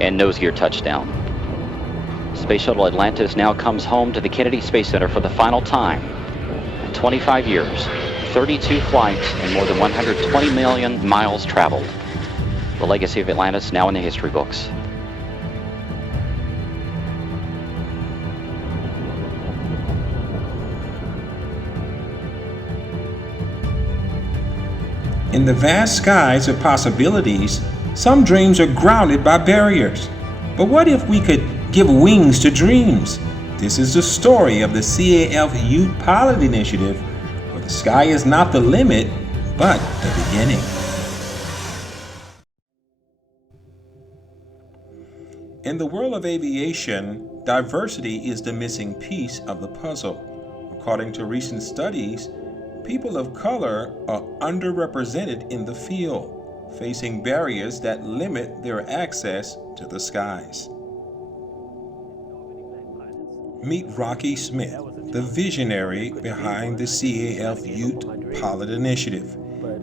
And nose gear touchdown. Space Shuttle Atlantis now comes home to the Kennedy Space Center for the final time. In 25 years, 32 flights, and more than 120 million miles traveled. The legacy of Atlantis now in the history books. In the vast skies of possibilities, some dreams are grounded by barriers. But what if we could give wings to dreams? This is the story of the CAF Youth Pilot Initiative, where the sky is not the limit, but the beginning. In the world of aviation, diversity is the missing piece of the puzzle. According to recent studies, people of color are underrepresented in the field, facing barriers that limit their access to the skies. Meet Rocky Smith, the visionary behind the CAF Youth Pilot Initiative.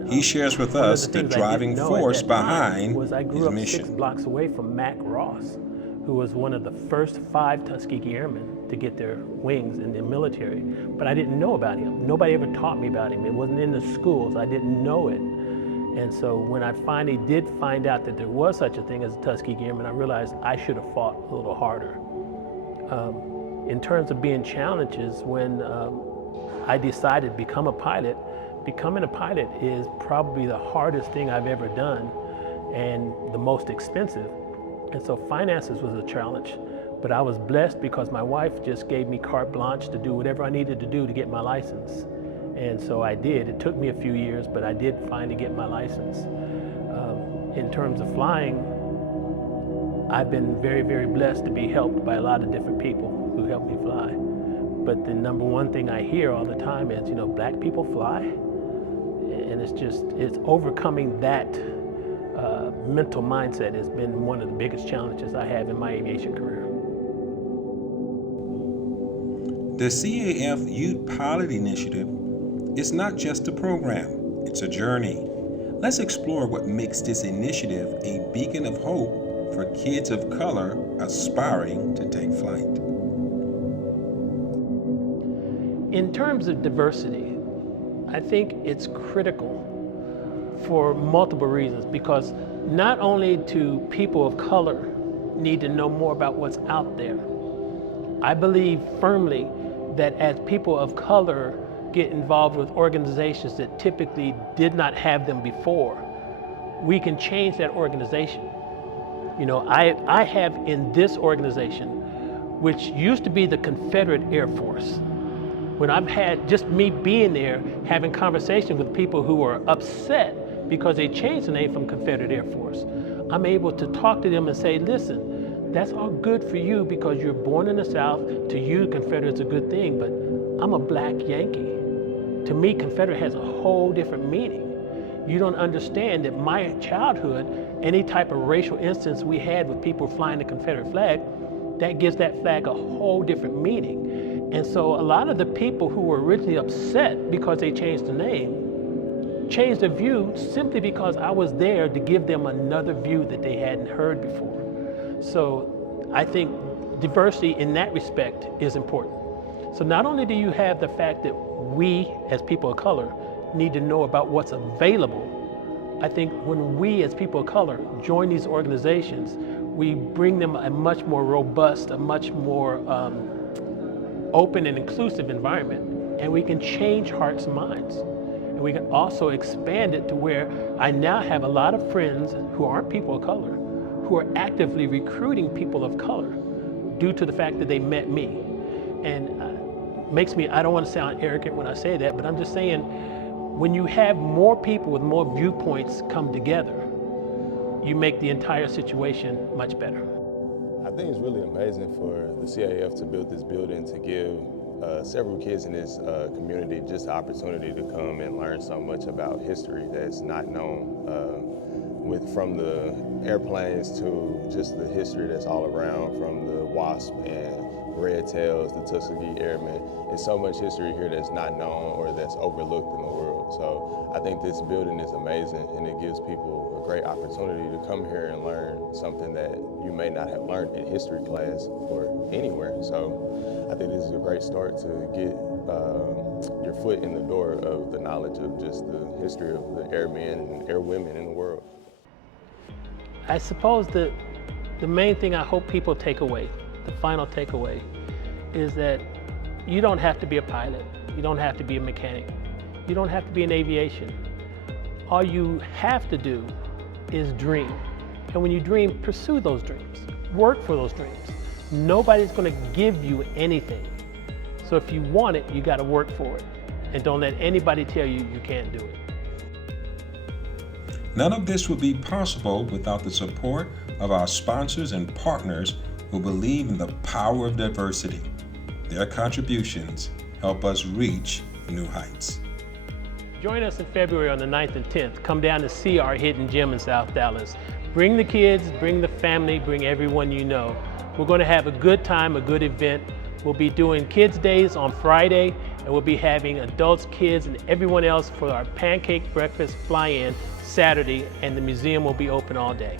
He shares with us the driving force behind his mission. 6 blocks away from Mac Ross, who was one of the first 5 Tuskegee Airmen to get their wings in the military. But I didn't know about him. Nobody ever taught me about him. It wasn't in the schools. I didn't know it. And so when I finally did find out that there was such a thing as a Tuskegee Airman, I realized I should have fought a little harder. In terms of being challenges, when I decided to become a pilot, becoming a pilot is probably the hardest thing I've ever done and the most expensive. And so finances was a challenge, but I was blessed because my wife just gave me carte blanche to do whatever I needed to do to get my license. And so I did. It took me a few years, but I did finally get my license. In terms of flying, I've been very, very blessed to be helped by a lot of different people who help me fly. But the number one thing I hear all the time is, black people fly? And it's overcoming that mental mindset has been one of the biggest challenges I have in my aviation career. The CAF Youth Pilot Initiative is not just a program, it's a journey. Let's explore what makes this initiative a beacon of hope for kids of color aspiring to take flight. In terms of diversity, I think it's critical for multiple reasons, because not only do people of color need to know more about what's out there, I believe firmly that as people of color get involved with organizations that typically did not have them before, we can change that organization. I have in this organization, which used to be the Confederate Air Force, when I've had just me being there, having conversations with people who are upset because they changed the name from Confederate Air Force, I'm able to talk to them and say, listen, that's all good for you because you're born in the South. To you, Confederate's a good thing, but I'm a black Yankee. To me, Confederate has a whole different meaning. You don't understand that my childhood, any type of racial instance we had with people flying the Confederate flag, that gives that flag a whole different meaning. And so a lot of the people who were originally upset because they changed the name, changed the view simply because I was there to give them another view that they hadn't heard before. So I think diversity in that respect is important. So not only do you have the fact that we as people of color need to know about what's available, I think when we as people of color join these organizations, we bring them a much more robust, a much more open and inclusive environment, and we can change hearts and minds. And we can also expand it to where I now have a lot of friends who aren't people of color, who are actively recruiting people of color due to the fact that they met me. And makes me, I don't want to sound arrogant when I say that, but I'm just saying, when you have more people with more viewpoints come together, you make the entire situation much better. I think it's really amazing for the CAF to build this building to give several kids in this community just the opportunity to come and learn so much about history that's not known, from the airplanes to just the history that's all around, from the WASP and Red Tails, the Tuskegee Airmen. There's so much history here that's not known or that's overlooked in the world. So I think this building is amazing, and it gives people a great opportunity to come here and learn something that you may not have learned in history class or anywhere. So I think this is a great start to get your foot in the door of the knowledge of just the history of the airmen and airwomen in the world. I suppose the main thing I hope people take away, the final takeaway, is that you don't have to be a pilot. You don't have to be a mechanic. You don't have to be in aviation. All you have to do is dream. And when you dream, pursue those dreams. Work for those dreams. Nobody's going to give you anything. So if you want it, you got to work for it. And don't let anybody tell you you can't do it. None of this would be possible without the support of our sponsors and partners who believe in the power of diversity. Their contributions help us reach new heights. Join us in February on the 9th and 10th. Come down to see our hidden gem in South Dallas. Bring the kids, bring the family, bring everyone you know. We're going to have a good time, a good event. We'll be doing Kids Days on Friday, and we'll be having adults, kids, and everyone else for our pancake breakfast fly-in Saturday, and the museum will be open all day.